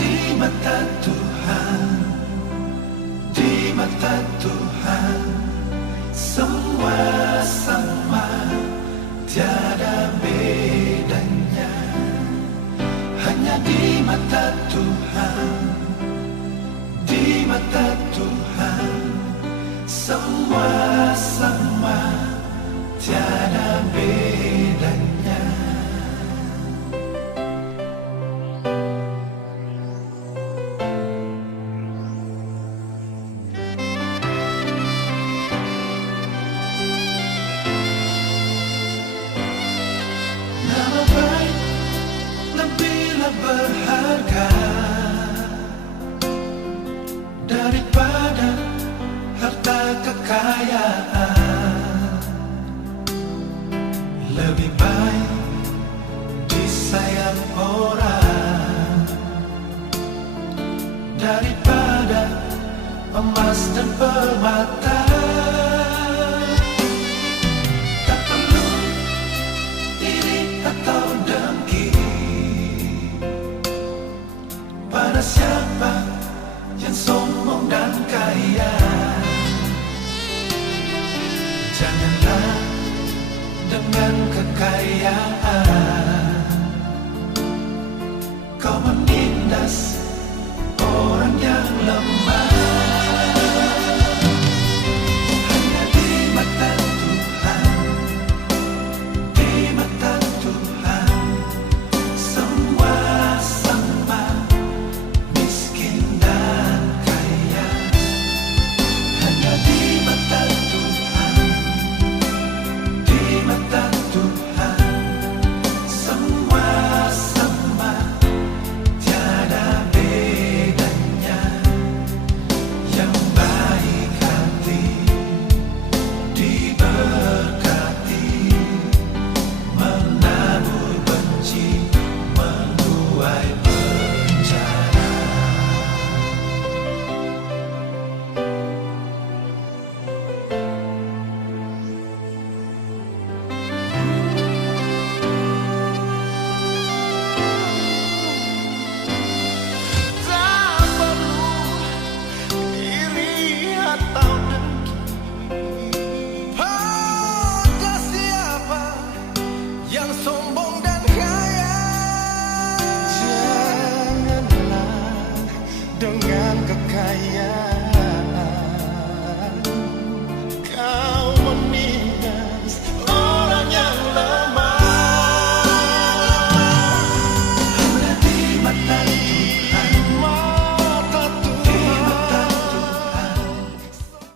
di mata Tuhan, di mata Tuhan semua sama, tiada bedanya. Hanya di mata Tuhan, di mata Tuhan semua sama, tiada bedanya. Nama baik lebihlah berharga daripada harta kekayaan. Lebih baik disayang orang daripada emas dan permata. Tak perlu iri atau dengki pada siapa yang sombong dan kaya. Janganlah dengan kekayaan